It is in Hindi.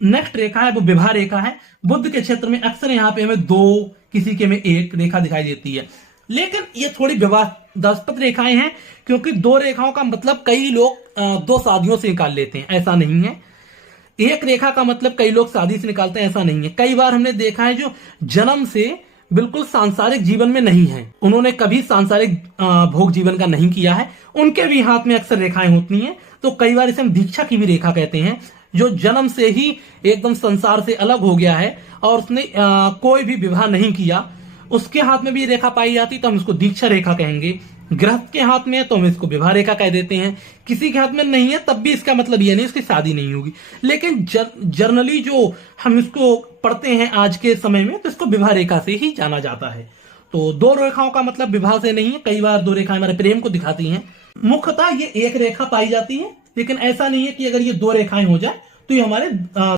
नेक्स्ट रेखा है वो विवाह रेखा है। बुध के क्षेत्र में अक्सर यहाँ पे हमें दो, किसी के में एक रेखा दिखाई देती है, लेकिन ये थोड़ी विवादास्पद रेखाएं हैं, क्योंकि दो रेखाओं का मतलब कई लोग दो शादियों से निकाल लेते हैं, ऐसा नहीं है। एक रेखा का मतलब कई लोग शादी से निकालते हैं, ऐसा नहीं है। कई बार हमने देखा है जो जन्म से बिल्कुल सांसारिक जीवन में नहीं है, उन्होंने कभी सांसारिक भोग जीवन का नहीं किया है, उनके भी हाथ में अक्सर रेखाएं होती हैं। तो कई बार इसे हम दीक्षा की भी रेखा कहते हैं। जो जन्म से ही एकदम संसार से अलग हो गया है और उसने कोई भी विवाह नहीं किया, उसके हाथ में भी रेखा पाई जाती तो हम इसको दीक्षा रेखा कहेंगे। गृहस्थ के हाथ में है तो हम इसको विवाह रेखा कह देते हैं। किसी के हाथ में नहीं है तब भी इसका मतलब ये नहीं इसकी शादी नहीं होगी। लेकिन जर्नली जो हम इसको पढ़ते हैं आज के समय में, तो इसको विवाह रेखा से ही जाना जाता है। तो दो रेखाओं का मतलब विवाह से नहीं है, कई बार दो रेखाएं हमारे प्रेम को दिखाती हैं। मुख्यतः ये एक रेखा पाई जाती है, लेकिन ऐसा नहीं है कि अगर ये दो रेखाएं हो जाए तो ये हमारे